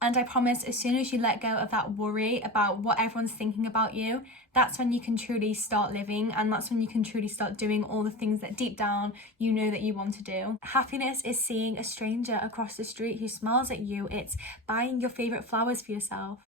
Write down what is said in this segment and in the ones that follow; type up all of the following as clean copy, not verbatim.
And I promise, as soon as you let go of that worry about what everyone's thinking about you, that's when you can truly start living, and that's when you can truly start doing all the things that deep down you know that you want to do. Happiness is seeing a stranger across the street who smiles at you. It's buying your favorite flowers for yourself.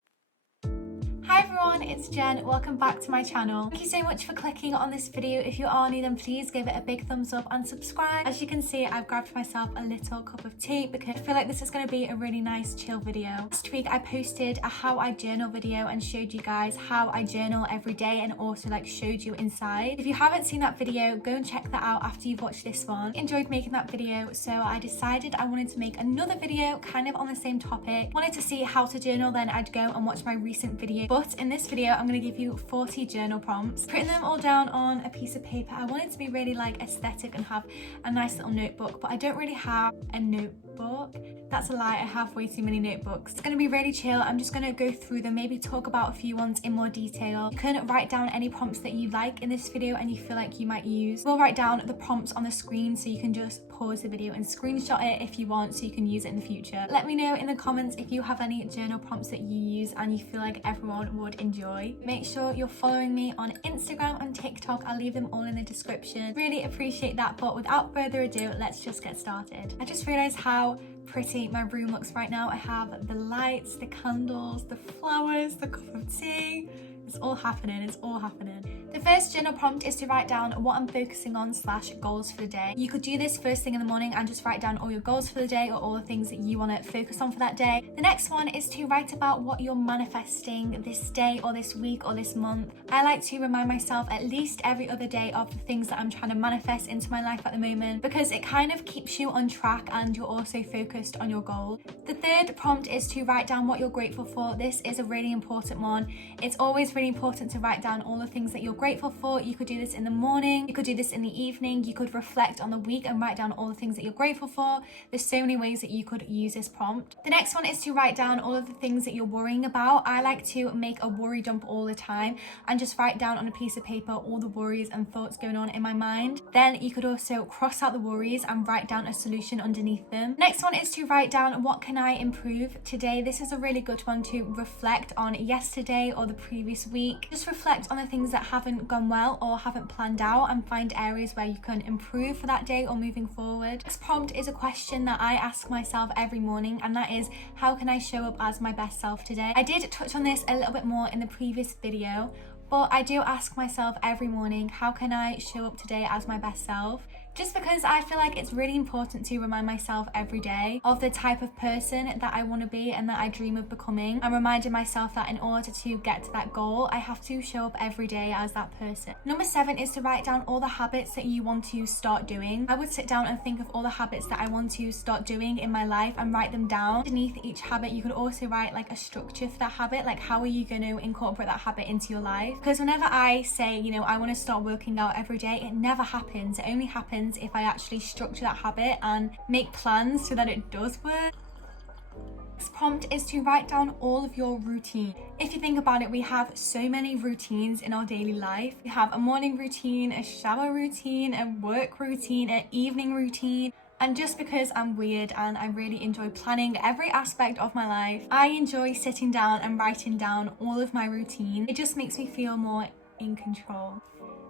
Hi everyone, it's Jen. Welcome back to my channel. Thank you so much for clicking on this video. If you are new, then please give it a big thumbs up and subscribe. As you can see, I've grabbed myself a little cup of tea because I feel like this is going to be a really nice chill video. Last week I posted a how I journal video and showed you guys how I journal every day, and also showed you inside. If you haven't seen that video, go and check that out after you've watched this one. I enjoyed making that video, so I decided I wanted to make another video kind of on the same topic. Wanted to see how to journal, then I'd go and watch my recent video. But in this video, I'm going to give you 40 journal prompts. Putting them all down on a piece of paper. I want it to be really aesthetic and have a nice little notebook, but I don't really have a notebook. That's a lie, I have way too many notebooks. It's going to be really chill. I'm just going to go through them, maybe talk about a few ones in more detail. You can write down any prompts that you like in this video and you feel like you might use. We'll write down the prompts on the screen so you can just pause the video and screenshot it if you want, so you can use it in the future. Let me know in the comments if you have any journal prompts that you use and you feel like everyone would enjoy. Make sure you're following me on Instagram and TikTok. I'll leave them all in the description. Really appreciate that, but without further ado, let's just get started. I just realized how pretty my room looks right now. I have the lights, the candles, the flowers, the cup of tea. It's all happening, it's all happening. The first journal prompt is to write down what I'm focusing on / goals for the day. You could do this first thing in the morning and just write down all your goals for the day or all the things that you want to focus on for that day. The next one is to write about what you're manifesting this day or this week or this month. I like to remind myself at least every other day of the things that I'm trying to manifest into my life at the moment, because it kind of keeps you on track and you're also focused on your goal. The third prompt is to write down what you're grateful for. This is a really important one. It's always really important to write down all the things that you're grateful for. You could do this in the morning, you could do this in the evening, you could reflect on the week and write down all the things that you're grateful for. There's so many ways that you could use this prompt. The next one is to write down all of the things that you're worrying about. I like to make a worry dump all the time and just write down on a piece of paper all the worries and thoughts going on in my mind. Then you could also cross out the worries and write down a solution underneath them. Next one is to write down what can I improve today. This is a really good one to reflect on yesterday or the previous week. Just reflect on the things that haven't gone well or haven't planned out and find areas where you can improve for that day or moving forward. This prompt is a question that I ask myself every morning, and that is, how can I show up as my best self today? I did touch on this a little bit more in the previous video, but I do ask myself every morning, how can I show up today as my best self? Just because I feel like it's really important to remind myself every day of the type of person that I want to be and that I dream of becoming. I'm reminding myself that in order to get to that goal, I have to show up every day as that person. Number 7 is to write down all the habits that you want to start doing. I would sit down and think of all the habits that I want to start doing in my life and write them down. Underneath each habit, you could also write a structure for that habit, how are you going to incorporate that habit into your life? Because whenever I say, I want to start working out every day, it never happens. It only happens if I actually structure that habit and make plans so that it does work. Next prompt is to write down all of your routine. If you think about it, we have so many routines in our daily life. We have a morning routine, a shower routine, a work routine, an evening routine. And just because I'm weird and I really enjoy planning every aspect of my life, I enjoy sitting down and writing down all of my routine. It just makes me feel more in control.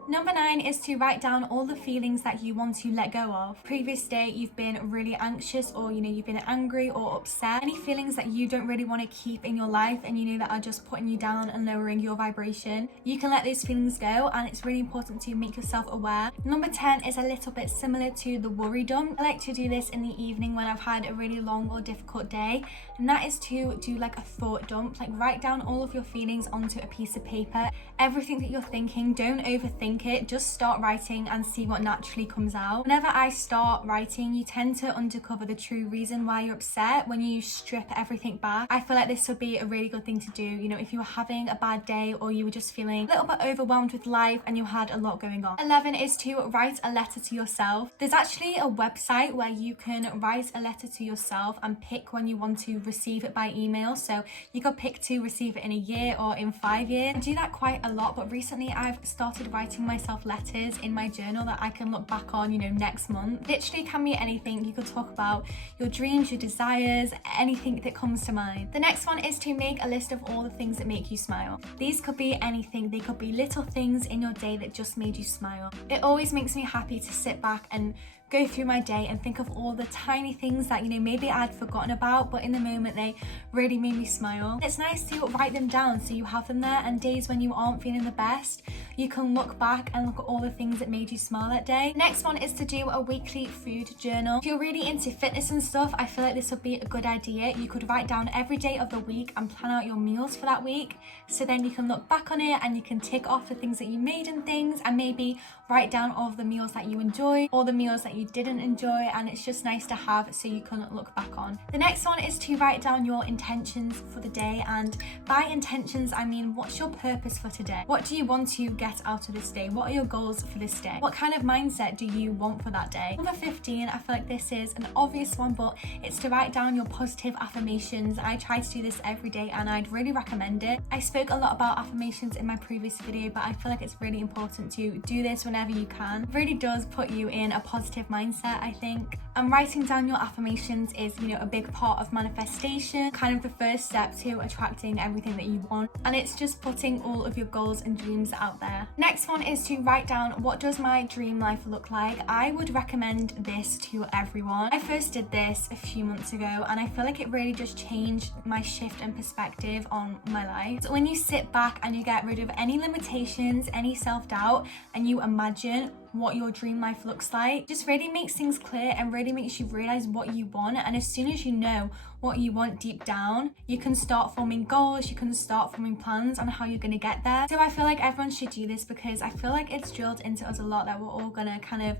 Number 9 is to write down all the feelings that you want to let go of. Previous day you've been really anxious, or you've been angry or upset. Any feelings that you don't really want to keep in your life and that are just putting you down and lowering your vibration, you can let those feelings go, and it's really important to make yourself aware. Number 10 is a little bit similar to the worry dump. I like to do this in the evening when I've had a really long or difficult day, and that is to do a thought dump. Write down all of your feelings onto a piece of paper. Everything that you're thinking, don't overthink it, just start writing and see what naturally comes out. Whenever I start writing, you tend to uncover the true reason why you're upset when you strip everything back. I feel like this would be a really good thing to do, if you were having a bad day or you were just feeling a little bit overwhelmed with life and you had a lot going on. 11 is to write a letter to yourself. There's actually a website where you can write a letter to yourself and pick when you want to receive it by email. So you could pick to receive it in a year or in 5 years. I do that quite a lot, but recently I've started writing writing myself letters in my journal that I can look back on, next month. Literally can be anything. You could talk about your dreams, your desires, anything that comes to mind. The next one is to make a list of all the things that make you smile. These could be anything. They could be little things in your day that just made you smile. It always makes me happy to sit back and go through my day and think of all the tiny things that maybe I'd forgotten about, but in the moment they really made me smile. It's nice to write them down so you have them there, and days when you aren't feeling the best, you can look back and look at all the things that made you smile that day. Next one is to do a weekly food journal. If you're really into fitness and stuff, I feel like this would be a good idea. You could write down every day of the week and plan out your meals for that week, so then you can look back on it and you can tick off the things that you made and things, and maybe write down all of the meals that you enjoy, all the meals that you didn't enjoy, and it's just nice to have so you can look back on. The next one is to write down your intentions for the day, and by intentions I mean, what's your purpose for today? What do you want to get out of this day? What are your goals for this day? What kind of mindset do you want for that day? Number 15, I feel like this is an obvious one, but it's to write down your positive affirmations. I try to do this every day and I'd really recommend it. I spoke a lot about affirmations in my previous video, but I feel like it's really important to do this whenever you can. It really does put you in a positive mindset, I think. And writing down your affirmations is, a big part of manifestation, kind of the first step to attracting everything that you want. And it's just putting all of your goals and dreams out there. Next one is to write down, what does my dream life look like? I would recommend this to everyone. I first did this a few months ago and I feel like it really just changed my shift and perspective on my life. So when you sit back and you get rid of any limitations, any self-doubt, and you imagine what your dream life looks like, just really makes things clear and really makes you realize what you want. And as soon as you know what you want deep down, you can start forming goals, you can start forming plans on how you're going to get there. So I feel like everyone should do this, because I feel like it's drilled into us a lot that we're all gonna kind of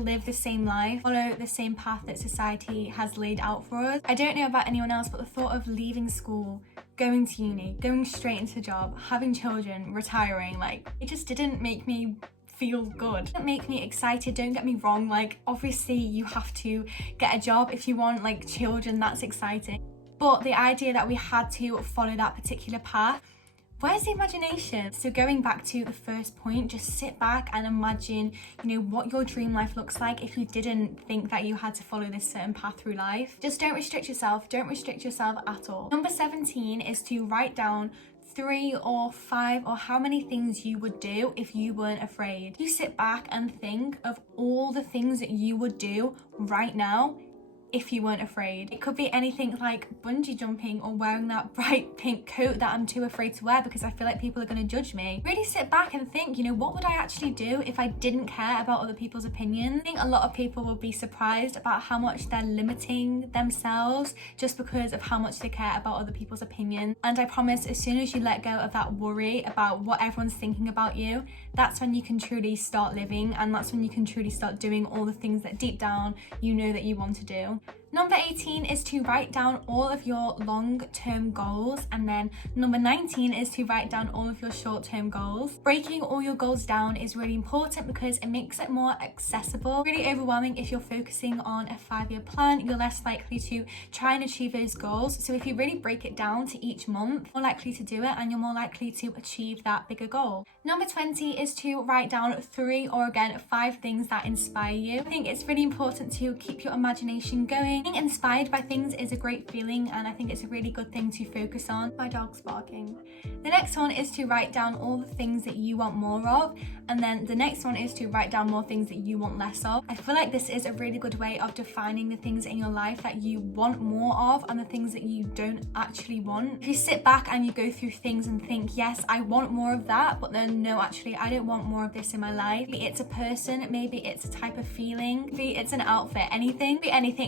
live the same life, follow the same path that society has laid out for us. I don't know about anyone else, but the thought of leaving school, going to uni, going straight into a job, having children, retiring, it just didn't make me feel good. It didn't make me excited. Don't get me wrong, obviously you have to get a job if you want children, that's exciting, but the idea that we had to follow that particular path, where's the imagination? So going back to the first point, just sit back and imagine, what your dream life looks like if you didn't think that you had to follow this certain path through life. Just don't restrict yourself. Don't restrict yourself at all. Number 17 is to write down 3 or 5 or how many things you would do if you weren't afraid. You sit back and think of all the things that you would do right now if you weren't afraid. It could be anything like bungee jumping or wearing that bright pink coat that I'm too afraid to wear because I feel like people are going to judge me. Really sit back and think, what would I actually do if I didn't care about other people's opinions? I think a lot of people will be surprised about how much they're limiting themselves just because of how much they care about other people's opinions. And I promise, as soon as you let go of that worry about what everyone's thinking about you, that's when you can truly start living, and that's when you can truly start doing all the things that deep down you know that you want to do. Number 18 is to write down all of your long-term goals, and then number 19 is to write down all of your short-term goals. Breaking all your goals down is really important because it makes it more accessible. Really overwhelming if you're focusing on a 5-year plan, you're less likely to try and achieve those goals. So if you really break it down to each month, you're more likely to do it and you're more likely to achieve that bigger goal. Number 20 is to write down 3 or again 5 things that inspire you. I think it's really important to keep your imagination going. Being inspired by things is a great feeling, and I think it's a really good thing to focus on. My dog's barking. The next one is to write down all the things that you want more of, and then the next one is to write down more things that you want less of. I feel like this is a really good way of defining the things in your life that you want more of and the things that you don't actually want. If you sit back and you go through things and think, yes, I want more of that, but then no, actually I don't want more of this in my life. Maybe it's a person, maybe it's a type of feeling, maybe it's an outfit, anything,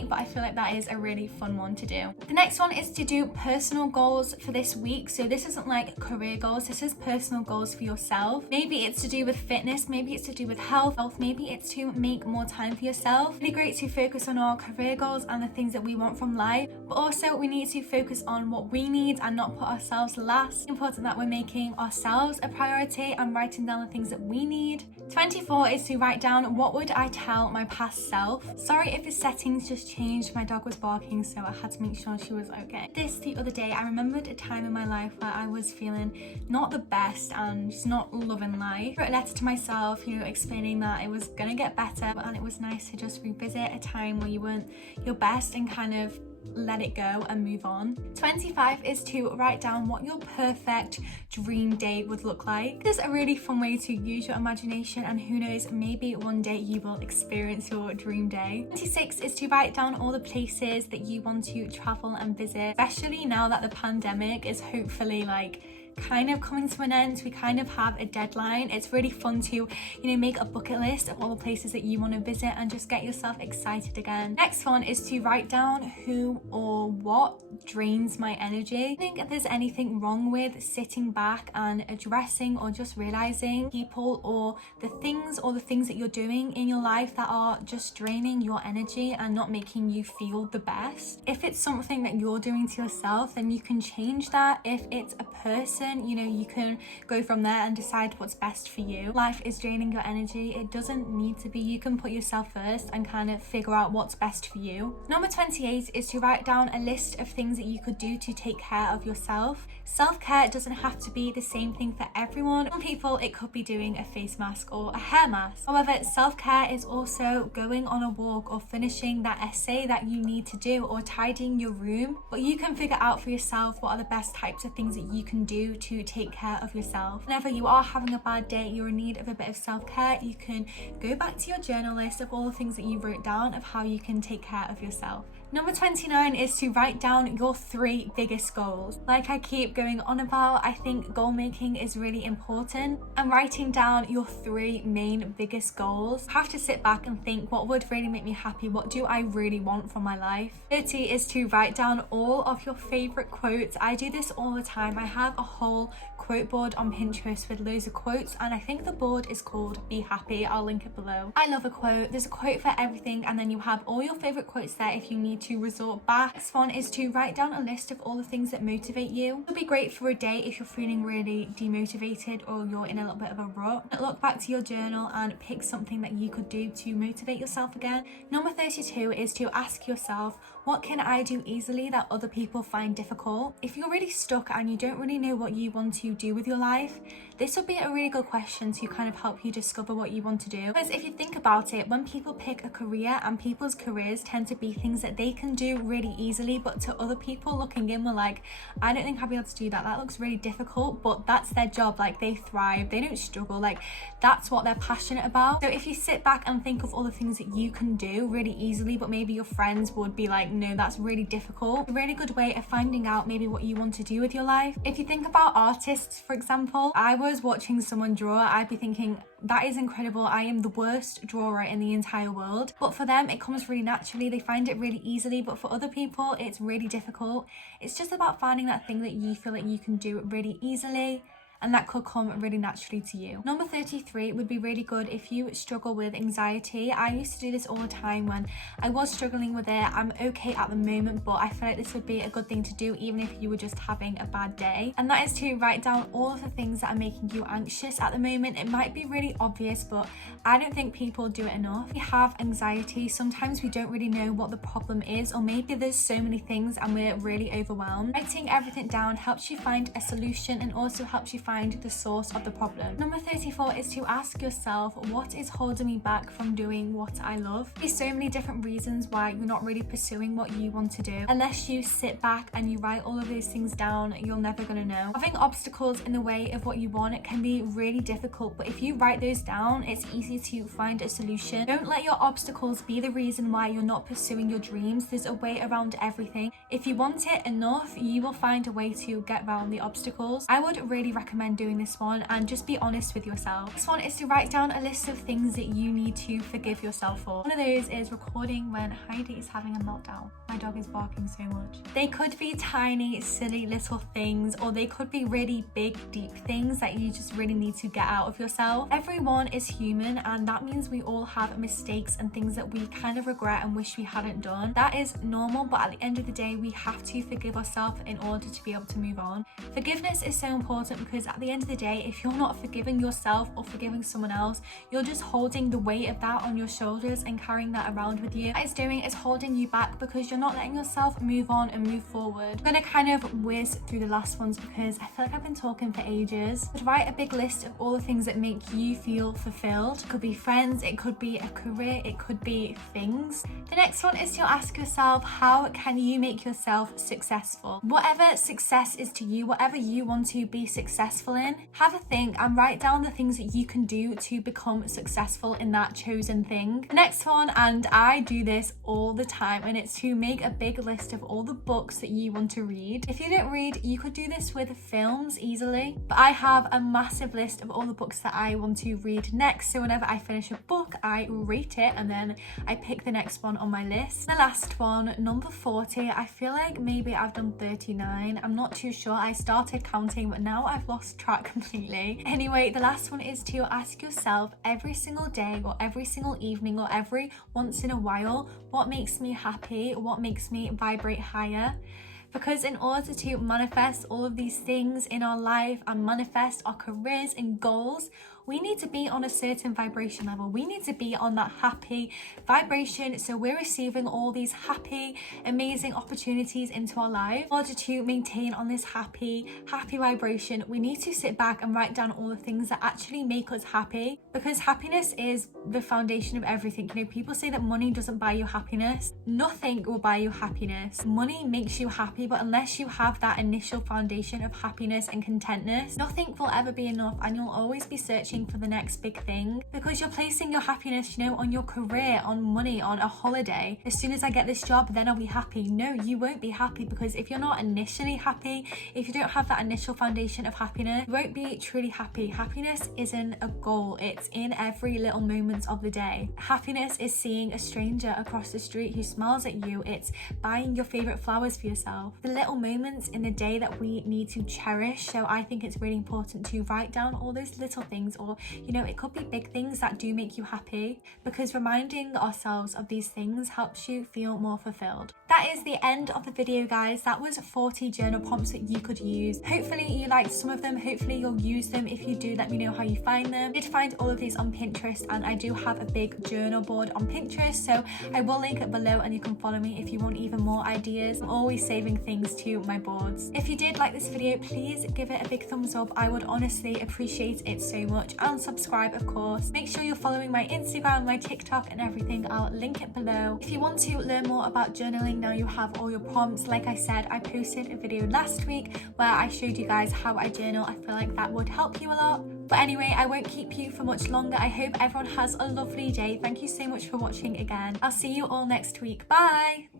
but I feel like that is a really fun one to do. The next one is to do personal goals for this week. So this isn't like career goals, this is personal goals for yourself. Maybe it's to do with fitness, maybe it's to do with health, maybe it's to make more time for yourself. Really great to focus on our career goals and the things that we want from life, but also we need to focus on what we need and not put ourselves last. It's important that we're making ourselves a priority and writing down the things that we need 24 is to write down, what would I tell my past self? Sorry if the settings just changed. My dog was barking, so I had to make sure she was okay. This the other day, I remembered a time in my life where I was feeling not the best and just not loving life. I wrote a letter to myself, explaining that it was gonna get better, and it was nice to just revisit a time where you weren't your best and kind of let it go and move on. 25 is to write down what your perfect dream day would look like. This is a really fun way to use your imagination, and who knows, maybe one day you will experience your dream day. 26 is to write down all the places that you want to travel and visit, especially now that the pandemic is hopefully kind of coming to an end. We kind of have a deadline. It's really fun to make a bucket list of all the places that you want to visit and just get yourself excited again. Next one is to write down who or what drains my energy. I think if there's anything wrong with sitting back and addressing or just realizing people or the things that you're doing in your life that are just draining your energy and not making you feel the best. If it's something that you're doing to yourself, then you can change that. If it's a person, you can go from there and decide what's best for you. Life is draining your energy. It doesn't need to be. You can put yourself first and kind of figure out what's best for you. Number 28 is to write down a list of things that you could do to take care of yourself. Self-care doesn't have to be the same thing for everyone. Some people, it could be doing a face mask or a hair mask. However, self-care is also going on a walk or finishing that essay that you need to do or tidying your room. But you can figure out for yourself what are the best types of things that you can do to take care of yourself. Whenever you are having a bad day, you're in need of a bit of self-care, you can go back to your journal list of all the things that you wrote down of how you can take care of yourself. Number 29 is to write down your 3 biggest goals. Like I keep going on about, I think goal making is really important, and writing down your 3 main biggest goals. You have to sit back and think, what would really make me happy? What do I really want from my life? 30 is to write down all of your favorite quotes. I do this all the time. I have a whole quote board on Pinterest with loads of quotes, and I think the board is called Be Happy. I'll link it below. I love a quote. There's a quote for everything, and then you have all your favorite quotes there if you need to resort back. Next one is to write down a list of all the things that motivate you. It'll be great for a day if you're feeling really demotivated or you're in a little bit of a rut. Look back to your journal and pick something that you could do to motivate yourself again. Number 32 is to ask yourself, what can I do easily that other people find difficult? If you're really stuck and you don't really know what you want to do with your life, this would be a really good question to kind of help you discover what you want to do. Because if you think about it, when people pick a career, and people's careers tend to be things that they can do really easily, but to other people looking in, we're like, I don't think I'll be able to do that. That looks really difficult, but that's their job. They thrive, they don't struggle. That's what they're passionate about. So if you sit back and think of all the things that you can do really easily, but maybe your friends would be like, no, that's really difficult. A really good way of finding out maybe what you want to do with your life. If you think about artists, for example, I was watching someone draw, I'd be thinking, that is incredible. I am the worst drawer in the entire world. But for them, it comes really naturally. They find it really easily. But for other people, it's really difficult. It's just about finding that thing that you feel like you can do really easily, and that could come really naturally to you. Number 33 would be really good if you struggle with anxiety. I used to do this all the time when I was struggling with it. I'm okay at the moment, but I feel like this would be a good thing to do even if you were just having a bad day. And that is to write down all of the things that are making you anxious at the moment. It might be really obvious, but I don't think people do it enough. We have anxiety. Sometimes we don't really know what the problem is, or maybe there's so many things and we're really overwhelmed. Writing everything down helps you find a solution and also helps you find the source of the problem. Number 34 is to ask yourself, what is holding me back from doing what I love? There's so many different reasons why you're not really pursuing what you want to do. Unless you sit back and you write all of those things down, you're never gonna know. Having obstacles in the way of what you want, it can be really difficult, but if you write those down, it's easy to find a solution. Don't let your obstacles be the reason why you're not pursuing your dreams. There's a way around everything. If you want it enough, you will find a way to get around the obstacles. I would really recommend doing this one, and just be honest with yourself. This one is to write down a list of things that you need to forgive yourself for. One of those is recording when Heidi is having a meltdown. My dog is barking so much. They could be tiny, silly little things, or they could be really big, deep things that you just really need to get out of yourself. Everyone is human, and that means we all have mistakes and things that we kind of regret and wish we hadn't done. That is normal, but at the end of the day, we have to forgive ourselves in order to be able to move on. Forgiveness is so important because at the end of the day, if you're not forgiving yourself or forgiving someone else, you're just holding the weight of that on your shoulders and carrying that around with you. What it's doing is holding you back because you're not letting yourself move on and move forward. I'm gonna kind of whiz through the last ones because I feel like I've been talking for ages. But write a big list of all the things that make you feel fulfilled. It could be friends, it could be a career, it could be things. The next one is to ask yourself, how can you make yourself successful? Whatever success is to you, whatever you want to be successful in, have a think and write down the things that you can do to become successful in that chosen thing. The next one, and I do this all the time, and it's to make a big list of all the books that you want to read. If you don't read, you could do this with films easily, but I have a massive list of all the books that I want to read next. So whenever I finish a book, I rate it and then I pick the next one on my list. The last one, number 40, I feel like maybe I've done 39. I'm not too sure. I started counting, but now I've lost track completely. Anyway, the last one is to ask yourself every single day or every single evening or every once in a while, what makes me happy? What makes me vibrate higher? Because in order to manifest all of these things in our life and manifest our careers and goals, we need to be on a certain vibration level. We need to be on that happy vibration, so we're receiving all these happy, amazing opportunities into our life. In order to maintain on this happy vibration, we need to sit back and write down all the things that actually make us happy, because happiness is the foundation of everything. You know, people say that money doesn't buy you happiness. Nothing will buy you happiness. Money makes you happy, but unless you have that initial foundation of happiness and contentness, nothing will ever be enough, and you'll always be searching for the next big thing, because you're placing your happiness, you know, on your career, on money, on a holiday. As soon as I get this job, then I'll be happy. No, you won't be happy, because if you're not initially happy, if you don't have that initial foundation of happiness, you won't be truly happy. Happiness isn't a goal, it's in every little moment of the day. Happiness is seeing a stranger across the street who smiles at you. It's buying your favorite flowers for yourself. The little moments in the day that we need to cherish. So I think it's really important to write down all those little things, or you know, it could be big things that do make you happy, because reminding ourselves of these things helps you feel more fulfilled. That is the end of the video, guys. That was 40 journal prompts that you could use. Hopefully you liked some of them. Hopefully you'll use them. If you do, let me know how you find them. I did find all of these on Pinterest, and I do have a big journal board on Pinterest, so I will link it below and you can follow me if you want even more ideas. I'm always saving things to my boards. If you did like this video, please give it a big thumbs up. I would honestly appreciate it so much, and subscribe, of course. Make sure you're following my Instagram, my TikTok and everything. I'll link it below. If you want to learn more about journaling, now you have all your prompts. Like I said, I posted a video last week where I showed you guys how I journal. I feel like that would help you a lot. But anyway, I won't keep you for much longer. I hope everyone has a lovely day. Thank you so much for watching again. I'll see you all next week. Bye!